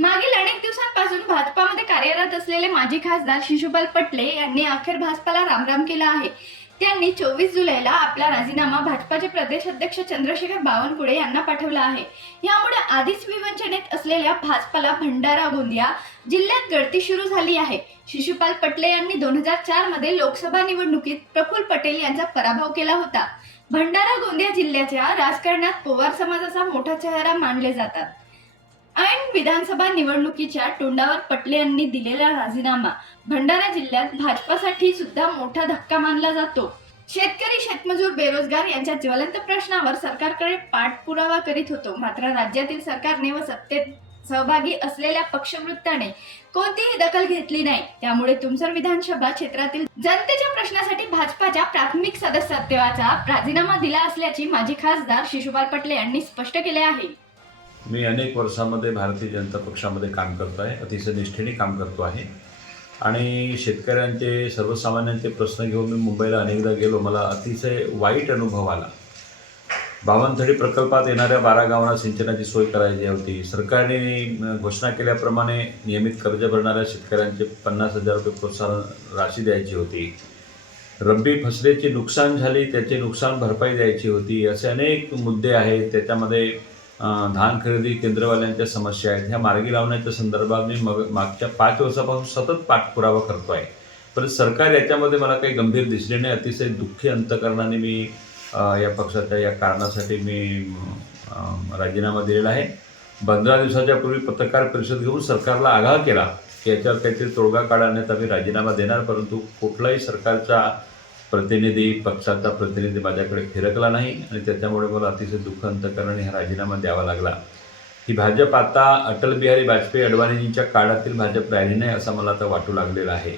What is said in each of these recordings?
मागील अनेक दिवसांपासून भाजपामध्ये कार्यरत असलेले माजी खासदार शिशुपाल पटले यांनी अखेर भाजपाला रामराम केला आहे. त्यांनी चोवीस जुलैला आपला राजीनामा भाजपाचे प्रदेश अध्यक्ष चंद्रशेखर बावनकुळे यांना पाठवला आहे. यामुळे आधीच विवंचनेत असलेल्या भाजपाला भंडारा गोंदिया जिल्ह्यात गळती सुरू झाली आहे. शिशुपाल पटले यांनी दोन हजार चारमध्ये लोकसभा निवडणुकीत प्रफुल पटेल यांचा पराभव केला होता. भंडारा गोंदिया जिल्ह्याच्या राजकारणात पवार समाजाचा मोठा चेहरा मानले जातात. ऐन विधानसभा निवडणुकीच्या तोंडावर पटले यांनी दिलेला राजीनामा भंडारा जिल्ह्यात भाजपासाठी सुद्धा मोठा धक्का मानला जातो. शेतकरी शेतमजूर बेरोजगार यांच्या ज्वलंत प्रश्नावर सरकारकडे पाठपुरावा करीत होतो. मात्र राज्यातील सरकारने व सत्तेत सहभागी असलेल्या पक्षवृत्ताने कोणतीही दखल घेतली नाही. त्यामुळे तुमसर विधानसभा क्षेत्रातील जनतेच्या प्रश्नासाठी भाजपाच्या प्राथमिक सदस्यत्वाचा राजीनामा दिला असल्याची माजी खासदार शिशुपाल पटले यांनी स्पष्ट केले आहे. मी अनेक वर्षामध्ये भारतीय जनता पक्षामध्ये काम करतो आहे अतिशय निष्ठेने काम करतो आहे. आणि शेतकऱ्यांचे सर्वसामान्यांचे प्रश्न घेऊन मी मुंबईला अनेकदा गेलो मला अतिशय वाईट अनुभव आला. बावनथडी प्रकल्पात येणाऱ्या बारा गावांना सिंचनाची सोय करायची होती. सरकारने घोषणा केल्याप्रमाणे नियमित कर्ज भरणाऱ्या शेतकऱ्यांचे पन्नास हजार रुपये प्रोत्साहन राशी द्यायची होती. रब्बी फसलेची नुकसान झाली त्याचे नुकसान भरपाई द्यायची होती असे अनेक मुद्दे आहेत. त्याच्यामध्ये धान खरेदी केंद्रवाल्यांच्या समस्या आहेत. ह्या मार्गी लावण्याच्या संदर्भात मी मग मागच्या पाच वर्षापासून सतत पाठपुरावा करतो आहे पण सरकार याच्यामध्ये मला काही गंभीर दिसले नाही. अतिशय दुःखी अंतकरणाने मी या पक्षाच्या या कारणासाठी मी राजीनामा दिलेला आहे. पंधरा दिवसाच्या पूर्वी पत्रकार परिषद घेऊन सरकारला आगाह केला की याच्यावर काहीतरी तोडगा काढण्यात आम्ही राजीनामा देणार परंतु कुठलाही सरकारचा प्रतिनिधी पक्षाचा प्रतिनिधी माझ्याकडे फिरकला नाही आणि त्याच्यामुळे मला अतिशय दुःख अंतकरणाने हा राजीनामा द्यावा लागला. ही भाजप आता अटल बिहारी वाजपेयी अडवाणीजींच्या काळातील भाजप राहिली नाही असं मला आता वाटू लागलेलं आहे.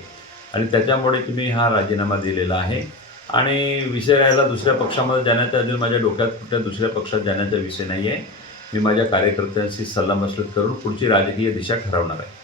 आणि त्याच्यामुळे मी हा राजीनामा दिलेला आहे. आणि विषय राहिला दुसऱ्या पक्षामध्ये जाण्याचा अजून माझ्या डोक्यात कुठल्या दुसऱ्या पक्षात जाण्याचा विषय नाही आहे मी माझ्या कार्यकर्त्यांशी सल्लामसलत करून पुढची राजकीय दिशा ठरवणार आहे.